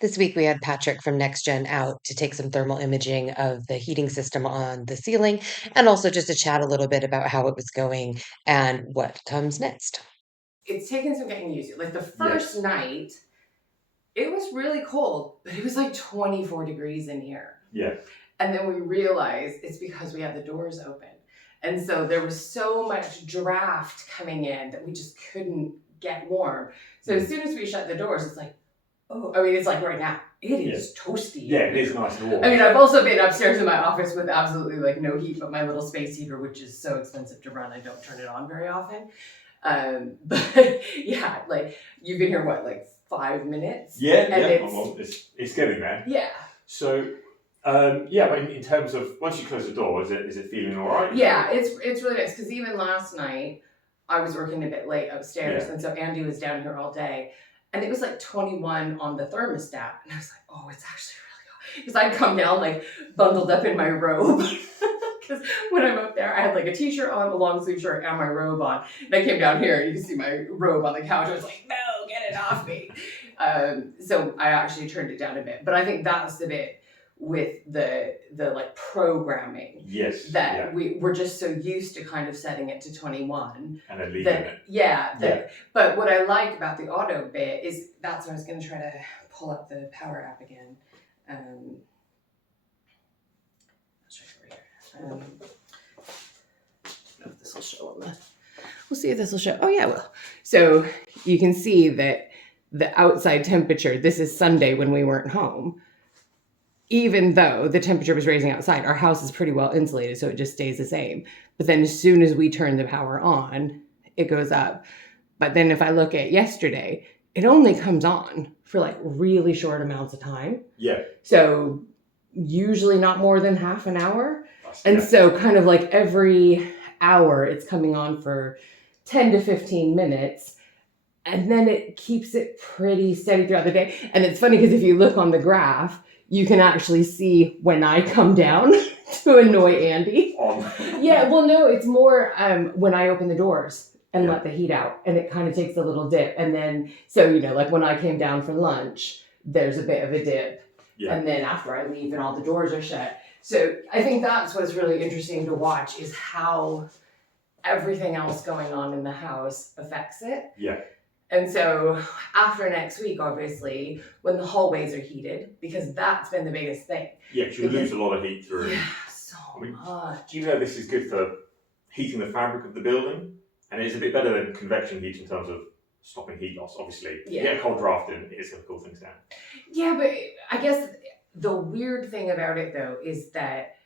This week we had Patryk from NexGen out to take some thermal imaging of the heating system on the ceiling and also just to chat a little bit about how it was going and what comes next. It's taken some getting used to. Like the Yes. first night, it was really cold, but it was like 24 degrees in here. Yeah. And then we realized it's because we had the doors open. And so there was so much draft coming in that we just couldn't get warm. So as soon as we shut the doors, it's like, oh, I mean, it's like right now, it is toasty. Yeah, it is nice and warm. I mean, I've also been upstairs in my office with absolutely like no heat, but my little space heater, which is so expensive to run, I don't turn it on very often. But yeah, like you've been here, what, like 5 minutes? Yeah, And it's getting there. Yeah. So, yeah, but in terms of once you close the door, is it feeling all right? Yeah, it's really nice because even last night I was working a bit late upstairs, and so Andy was down here all day, and it was like 21 on the thermostat, and I was like, oh, it's actually really hot because I'd come down like bundled up in my robe. Because when I'm up there, I had like a t-shirt on, a long sleeve shirt, and my robe on. And I came down here, and you can see my robe on the couch. I was like, no, get it off me. So I actually turned it down a bit. But I think that's the bit with the like programming. Yes. That we're just so used to kind of setting it to 21. And then leaving it. Yeah. But what I like about the auto bit is that's what I was going to try to pull up the power app again. I don't know if this will show on the. We'll see if this will show. Oh yeah, it will. So you can see that the outside temperature. This is Sunday when we weren't home. Even though the temperature was raising outside, our house is pretty well insulated, so it just stays the same. But then as soon as we turn the power on, it goes up. But then if I look at yesterday, it only comes on for like really short amounts of time. Yeah. So usually not more than half an hour. And so kind of like every hour it's coming on for 10 to 15 minutes. And then it keeps it pretty steady throughout the day. And it's funny because if you look on the graph, you can actually see when I come down to annoy Andy. Yeah, well, no, it's more when I open the doors and let the heat out. And it kind of takes a little dip. And then, so, like when I came down for lunch, there's a bit of a dip. Yeah. And then after I leave and all the doors are shut. So I think that's what's really interesting to watch is how everything else going on in the house affects it. Yeah. And so after next week, obviously, when the hallways are heated, because that's been the biggest thing. Yeah, because you lose a lot of heat through. Yeah, so much. Do you know this is good for heating the fabric of the building? And it's a bit better than convection heat in terms of stopping heat loss, obviously. If you get a cold draft in, it's going to cool things down. Yeah, but I guess the weird thing about it, though, is that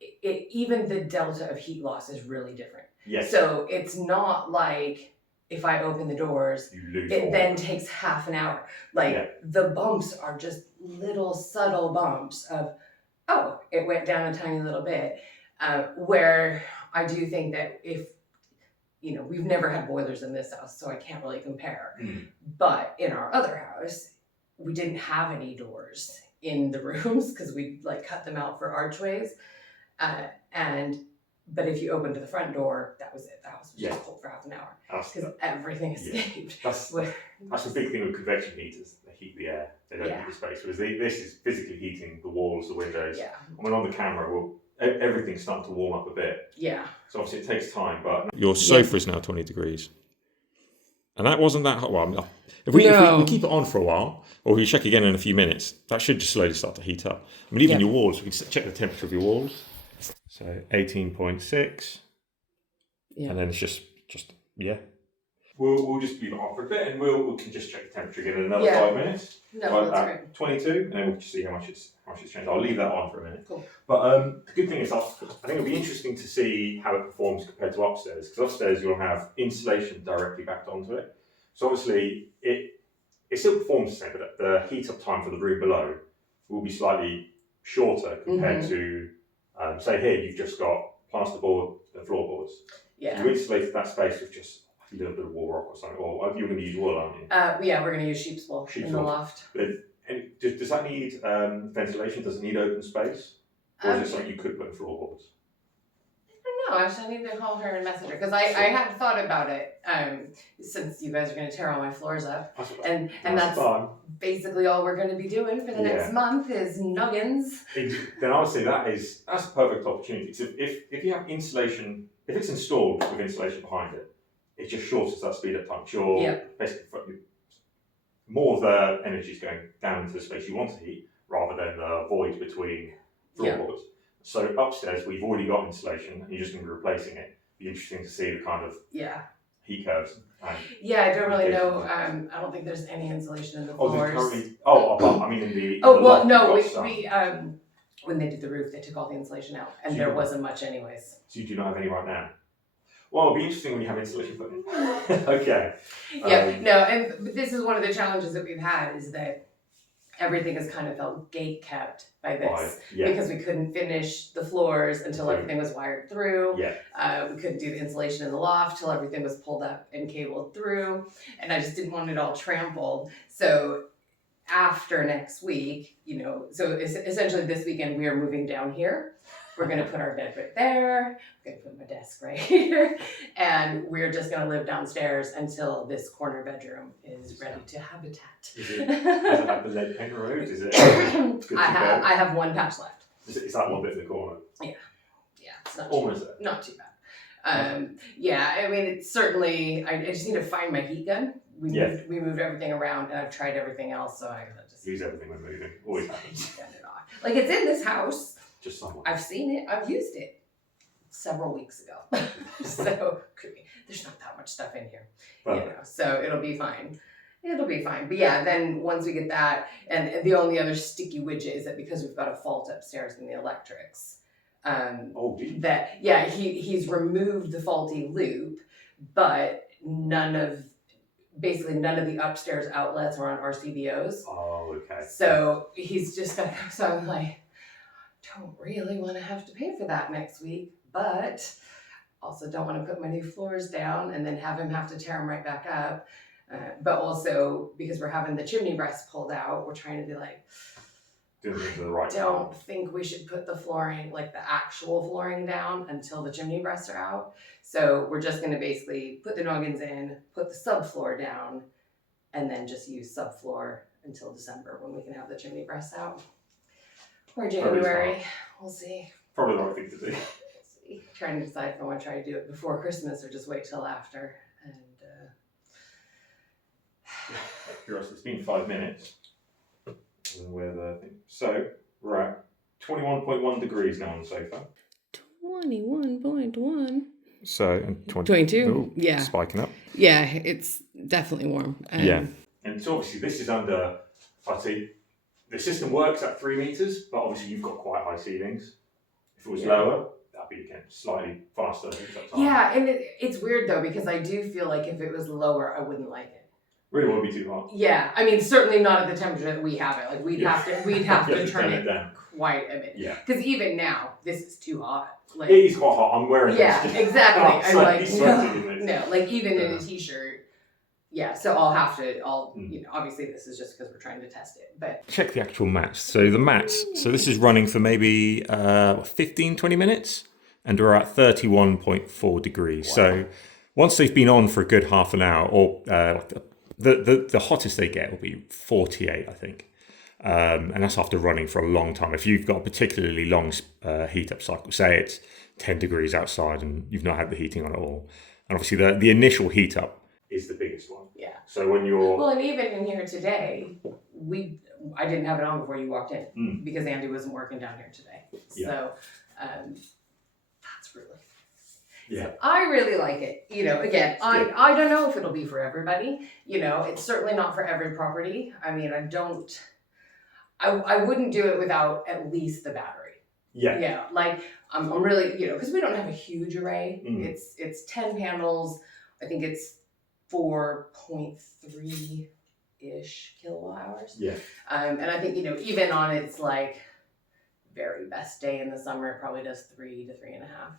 even the delta of heat loss is really different. Yes. So it's not like if I open the doors, it then takes half an hour. Like the bumps are just little subtle bumps of, oh, it went down a tiny little bit. Where I do think that if, we've never had boilers in this house, so I can't really compare. But in our other house, we didn't have any doors in the rooms because we cut them out for archways. But if you opened to the front door, that was it. The house was just cold for half an hour because everything escaped. That's the big thing with convection heaters. They heat the air. They don't heat the space. Whereas this is physically heating the walls, the windows. Yeah. And on the camera, everything's starting to warm up a bit. Yeah. So obviously it takes time, but your sofa is now 20 degrees. And that wasn't that hot. Well, if we keep it on for a while, or we check again in a few minutes, that should just slowly start to heat up. I mean, even your walls, we can check the temperature of your walls. So 18.6. Yeah. And then it's just. We'll just leave it on for a bit, and we can just check the temperature again in another 5 minutes. No, that's great. 22, and then we'll just see how much it's changed. I'll leave that on for a minute. Cool. But the good thing is, I think it'll be interesting to see how it performs compared to upstairs, because upstairs you'll have insulation directly backed onto it. So obviously it still performs the same, but the heat up time for the room below will be slightly shorter compared to, say here you've just got plasterboard and floorboards. Yeah. So you insulated that space with just a little bit of wall rock or something, or you're going to use wool, aren't you? Yeah, we're going to use sheep's wool in the loft. And does that need ventilation? Does it need open space? Or is it something you could put in floorboards? I don't know. Actually, I need to call her and message her because I had thought about it. Since you guys are going to tear all my floors up, and that's fun. basically all we're going to be doing for the next month is nuggins. Then I would say that's a perfect opportunity. So if you have insulation, if it's installed with insulation behind it, it just shortens that speed up time. You're basically more of the energy is going down into the space you want to heat rather than the void between floorboards. So upstairs we've already got insulation and you're just going to be replacing it. It'd be interesting to see the kind of heat curves. I don't really know. I don't think there's any insulation in the floors. In the we when they did the roof, they took all the insulation out, and there wasn't much anyways. So you do not have any right now? Well, it'll be interesting when you have insulation put in. Okay. But this is one of the challenges that we've had is that everything has kind of felt gate kept by this because we couldn't finish the floors until everything was wired through. We couldn't do the insulation in the loft till everything was pulled up and cabled through, and I just didn't want it all trampled. So after next week, so essentially this weekend we are moving down here. We're going to put our bed right there. I'm going to put my desk right here. And we're just going to live downstairs until this corner bedroom is ready to habitat. Does it have the lead paint removed? Is it I have one patch left. Is that one bit in the corner? Yeah. It's not almost too, not too bad. I mean, it's certainly, I just need to find my heat gun. We moved everything around, and I've tried everything else, so I gotta just use everything when moving. Always happens. Get it off. Like, it's in this house. Just someone. I've seen it. I've used it several weeks ago. So there's not that much stuff in here, so it'll be fine. But then once we get that, and the only other sticky widget is that because we've got a fault upstairs in the electrics, he's removed the faulty loop, but none of the upstairs outlets are on RCBOs. Oh, okay. So he's just gonna. So I'm like, don't really want to have to pay for that next week, but also don't want to put my new floors down and then have him have to tear them right back up. But also because we're having the chimney breast pulled out, we're trying to be like, don't think we should put the flooring, like the actual flooring down until the chimney breasts are out. So we're just going to basically put the noggins in, put the subfloor down, and then just use subfloor until December when we can have the chimney breasts out. Or January, we'll see. Probably the right thing to do. We'll see. Trying to decide if I want to try to do it before Christmas or just wait till after. And it's been 5 minutes. So we're at 21.1 degrees now on the sofa. 21.1. So and 22. Yeah. Spiking up. Yeah, it's definitely warm. And so obviously this is under, I'd say, the system works at 3 meters, but obviously you've got quite high ceilings. If it was lower, that'd be again slightly faster. Yeah, and it's weird though because I do feel like if it was lower, I wouldn't like it. Really won't be too hot. Yeah, I mean certainly not at the temperature that we have it. Like we'd have to turn it down quite a bit. Yeah. Because even now, this is too hot. Like, it is quite hot. I'm wearing exactly. I'm like sweating in this. like even in a t-shirt. Yeah, so obviously this is just because we're trying to test it, but... Check the actual mats. So the mats, this is running for maybe 15, 20 minutes, and we're at 31.4 degrees. Wow. So once they've been on for a good half an hour, or the hottest they get will be 48, I think. And that's after running for a long time. If you've got a particularly long heat up cycle, say it's 10 degrees outside and you've not had the heating on at all, and obviously the initial heat up is the biggest one. Yeah. So when you're... Well, and even in here today, I didn't have it on before you walked in because Andy wasn't working down here today. Yeah. So that's really... Yeah. So I really like it. Again, I don't know if it'll be for everybody. It's certainly not for every property. I mean, I wouldn't do it without at least the battery. Yeah. Yeah. Like I'm really, because we don't have a huge array. It's 10 panels. I think it's 4.3-ish kilowatt hours. Yeah. And I think, even on its like very best day in the summer, it probably does 3 to 3.5.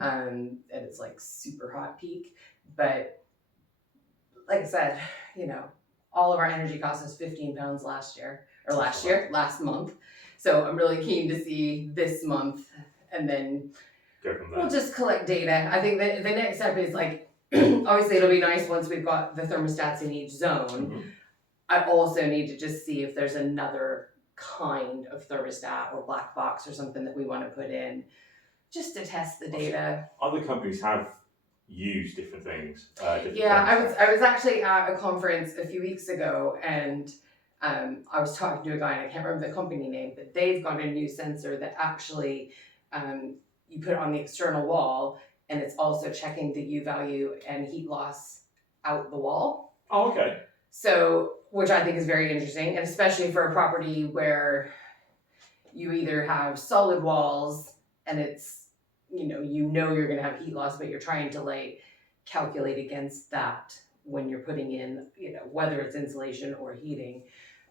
And it's like super hot peak. But like I said, all of our energy cost us £15 last month. So I'm really keen to see this month and then go from there? We'll just collect data. I think that the next step is like, obviously it'll be nice once we've got the thermostats in each zone. Mm-hmm. I also need to just see if there's another kind of thermostat or black box or something that we want to put in just to test the data. Other companies have used different things. Yeah, I was actually at a conference a few weeks ago, and I was talking to a guy, and I can't remember the company name, but they've got a new sensor that actually you put it on the external wall, and it's also checking the U value and heat loss out the wall. Oh, okay. So, which I think is very interesting, and especially for a property where you either have solid walls and it's, you know you're going to have heat loss, but you're trying to like calculate against that when you're putting in, whether it's insulation or heating.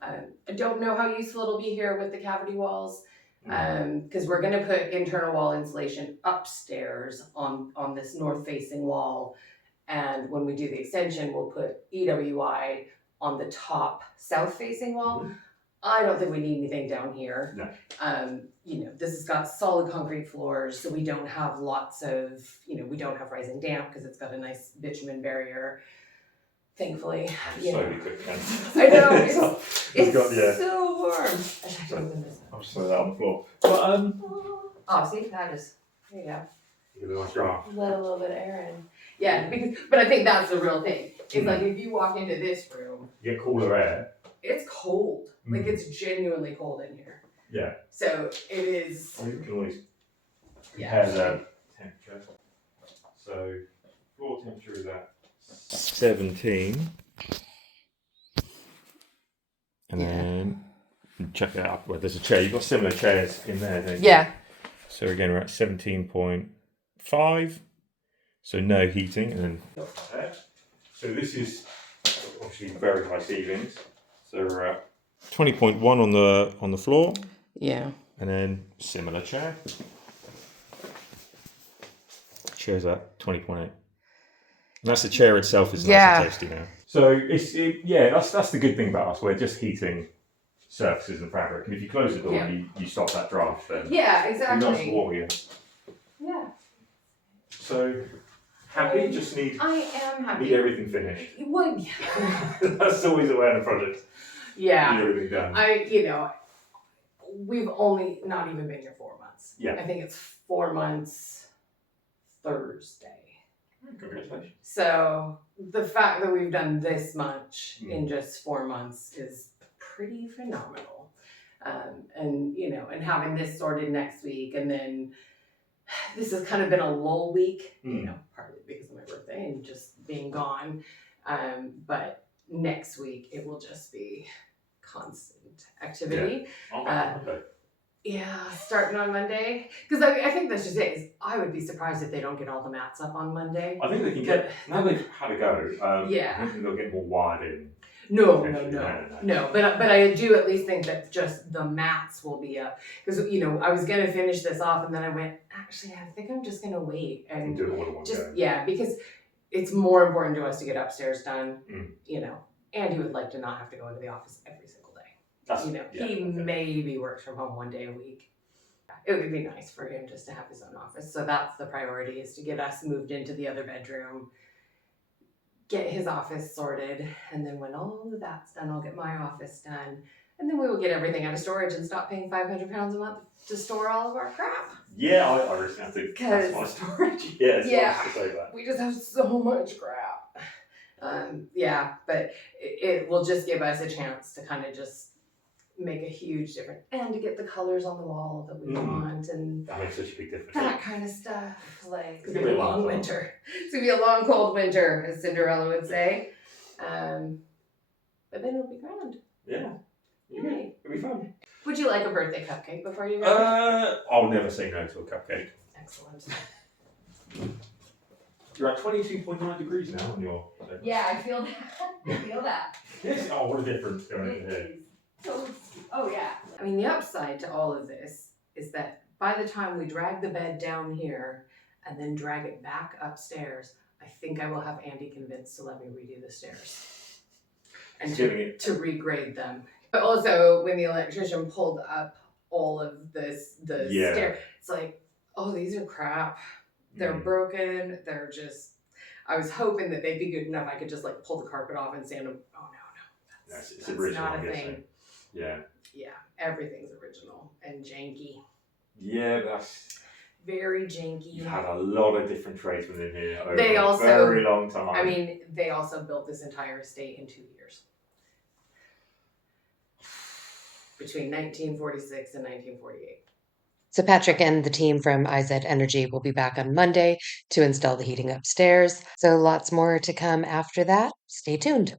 I don't know how useful it'll be here with the cavity walls, because we're going to put internal wall insulation upstairs on this north facing wall. And when we do the extension, we'll put EWI on the top south facing wall. Mm-hmm. I don't think we need anything down here. No. This has got solid concrete floors, so we don't have lots of, we don't have rising damp because it's got a nice bitumen barrier, thankfully. Slowly cooking. I know, it's so warm. I should open this. I'll just throw that on the floor. But, oh, see, there you go. give it a nice draft. Let a little bit of air in. Yeah, but I think that's the real thing. It's like if you walk into this room, You get cooler air. it's cold. Like it's genuinely cold in here. Yeah. So it is. Well, you can always compare the temperature. So floor temperature is at 17. And then check it out. Well, there's a chair. You've got similar chairs in there, don't you? Yeah. So again, we're at 17.5. So no heating, and then so this is obviously very high ceilings. So we're at 20.1 on the floor, Yeah. and then similar chair. Chair's at 20.8. And that's the chair itself is nice and tasty now. So that's the good thing about us. We're just heating surfaces and fabric. And if you close the door and you stop that draft, then Yeah, you exactly. nice water in. Yeah. So happy, just I am happy. need everything finished. Well, That's always the way in a project. yeah. Need everything done. We've only not even been here 4 months. Yeah. I think it's 4 months Thursday. Congratulations. So the fact that we've done this much in just 4 months is pretty phenomenal. And having this sorted next week, and then this has kind of been a lull week, partly because of my birthday and just being gone. But next week it will just be constant activity. Okay. Yeah, starting on Monday. Because I think that's just it. Is I would be surprised if they don't get all the mats up on Monday. I think they can get, now they've had a go, I Yeah. think they'll get more wired in. No. But I do at least think that just the mats will be up. Because, I was going to finish this off, and then I went, actually, I think I'm just going to wait. And do it all in one go. Yeah, because it's more important to us to get upstairs done, Andy would like to not have to go into the office every single day. He maybe works from home 1 day a week. It would be nice for him just to have his own office. So that's the priority, is to get us moved into the other bedroom, get his office sorted, and then when all of that's done, I'll get my office done. And then we will get everything out of storage and stop paying £500 a month to store all of our crap. Yeah, I recently think that's my storage. Yeah, it's nice to say that. We just have so much crap. But it will just give us a chance to kind of just make a huge difference, and to get the colors on the wall that we want, and that makes such a big difference. that kind of stuff. Like, it's It's gonna be a long winter. It's gonna be a long, cold winter, as Cinderella would say. But then it'll be grand. Yeah. Yay. It'll be fun. Would you like a birthday cupcake before you go? I'll never say no to a cupcake. Excellent. You're at 22.9 degrees now on your... Yeah, I feel that. Yes. Oh, what a difference going into here. Oh yeah. I mean, the upside to all of this is that by the time we drag the bed down here and then drag it back upstairs, I think I will have Andy convinced to let me redo the stairs and to regrade them. But also, when the electrician pulled up all of the stair, it's like, Oh, these are crap. They're broken. They're just. I was hoping that they'd be good enough. I could just like pull the carpet off and sand them. Oh no, It's that's original, not I'm a guessing. thing. Yeah. Yeah, everything's original and janky. Yeah, that's very janky. You've had a lot of different tradesmen in here over They a also, very long time. I mean, they also built this entire estate in 2 years. Between 1946 and 1948. So Patryk and the team from IZ Energy will be back on Monday to install the heating upstairs. So lots more to come after that. Stay tuned.